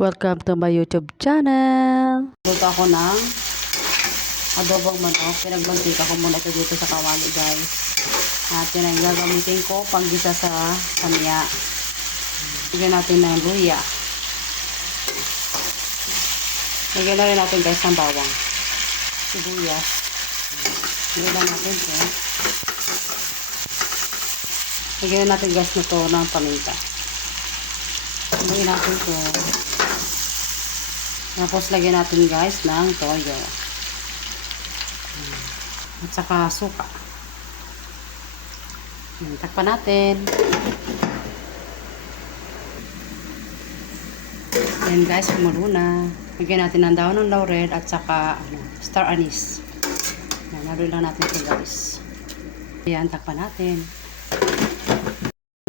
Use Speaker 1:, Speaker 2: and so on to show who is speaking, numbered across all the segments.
Speaker 1: Welcome to my YouTube channel. Luto ako ng adobong manok. Pinagbantika ko muna ito dito sa kawali guys. At yun ang gagamitin ko pang gisa sa kanya. Lagyan natin ng luya. Lagyan na rin natin guys ng bawang. Sibuyas. Lagyan natin ito. Lagyan natin guys na to ng paminta. Lagyan natin to. Tapos lagyan natin guys ng toyo. At saka suka. Yan, Takpan natin. Yan guys, kumulo na. Lagyan natin ng daon ng laurel at saka ano, star anise. Yan, naroon lang natin ito guys. Yan, takpan natin.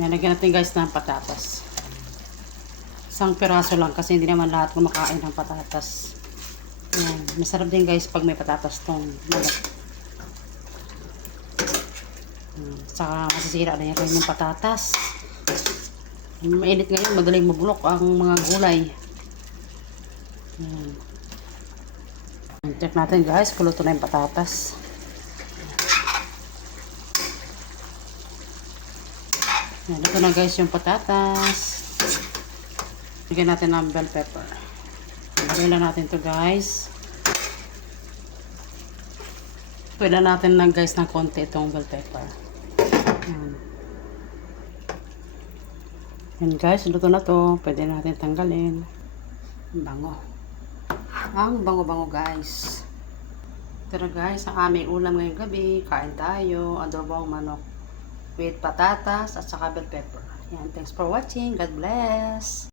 Speaker 1: Yan, lagyan natin guys ng patatas. Isang piraso lang kasi hindi naman lahat kumakain ng patatas. Yan. Masarap din guys pag may patatas tong manok. Yan. Saka masisira na yan yung patatas. Mainit ngayon, madaling mabulok ang mga gulay. Yan. Check natin guys, kuluto na yung patatas. Yan, ito na guys yung patatas. Lagyan natin ng bell pepper. Lagyan lang natin to guys. Pwede natin lang guys ng konti itong bell pepper. Yan. Yan guys, luto na to. Pwede natin tanggalin. Ang bango. Ang bango-bango guys. Pero guys, ang aming ulam ngayong gabi, kain tayo, adobong manok with patatas at saka bell pepper. Yan, thanks for watching. God bless.